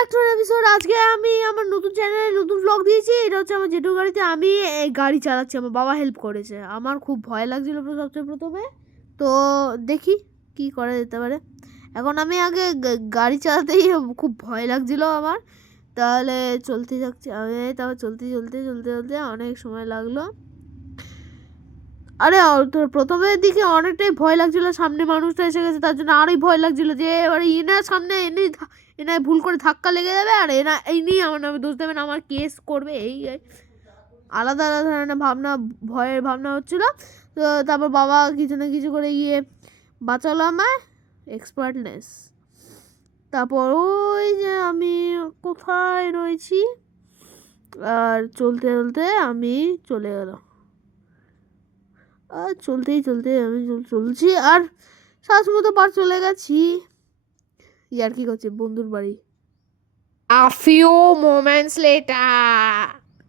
Back to episode. আজকে আমি আমার নতুন চ্যানেলে নতুন ব্লগ দিয়েছি। এটা হচ্ছে আমার জেঠুর গাড়িতে আমি এই গাড়ি চালাচ্ছি। আমার বাবা হেল্প করেছে। আমার খুব ভয় লাগছিল সবচেয়ে প্রথমে, তো দেখি কি করা যেতে পারে। এখন আমি আগে গাড়ি চালাতেই খুব ভয় লাগছিল আমার, তাহলে চলতে থাকছি আমি। তারপর চলতে চলতে চলতে চলতে অনেক সময় লাগলো। আরে তোর প্রথমের দিকে অনেকটাই ভয় লাগছিল, সামনে মানুষটা এসে গেছে তার জন্য আরোই ভয় লাগছিল যে এবারে ইনার সামনে এনায় ভুল করে ধাক্কা লেগে যাবে আর এনা এই নিয়ে আমার নামে দোষ দেবেন, আমার কেস করবে, এই আলাদা আলাদা ধরনের ভাবনা, ভয়ের ভাবনা হচ্ছিল। তো তারপর বাবা কিছু না কিছু করে গিয়ে বাঁচালো আমায়, এক্সপার্টনেস। তারপর ওই যে আমি কোথায় রয়েছি, আর চলতে চলতে আমি চলে গেলাম। আর চলতেই চলতে আমি চলছি আর শ্বাস মতো পার চলে গেছি। ইয়ার কি করছে বন্ধুর বাড়ি। A few moments later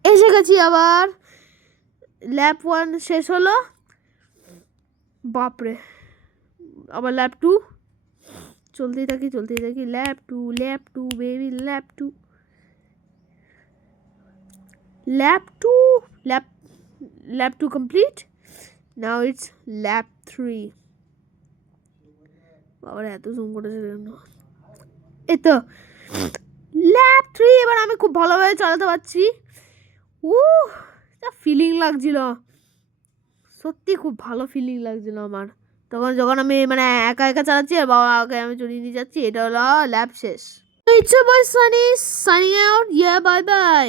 এসে গেছি আবার। ল্যাব 1 শেষ হলো, বাপরে আবার ল্যাব 2 চলতেই থাকি lab 2 baby, lab 2 lab 2 complete. Now it's lab 3। বাবার এত জুম করেছে এই তো ল্যাব 3। এবার আমি খুব ভালোভাবে চালাতে পারছি। ফিলিং লাগছিল, সত্যি খুব ভালো ফিলিং লাগছিল আমার তখন, যখন আমি মানে একা একা চালাচ্ছি আর বাবাকে আমি চড়িয়ে নিয়ে যাচ্ছি। এটা হলো ল্যাব শেষ। It's by Sunny signing out. Yeah bye by.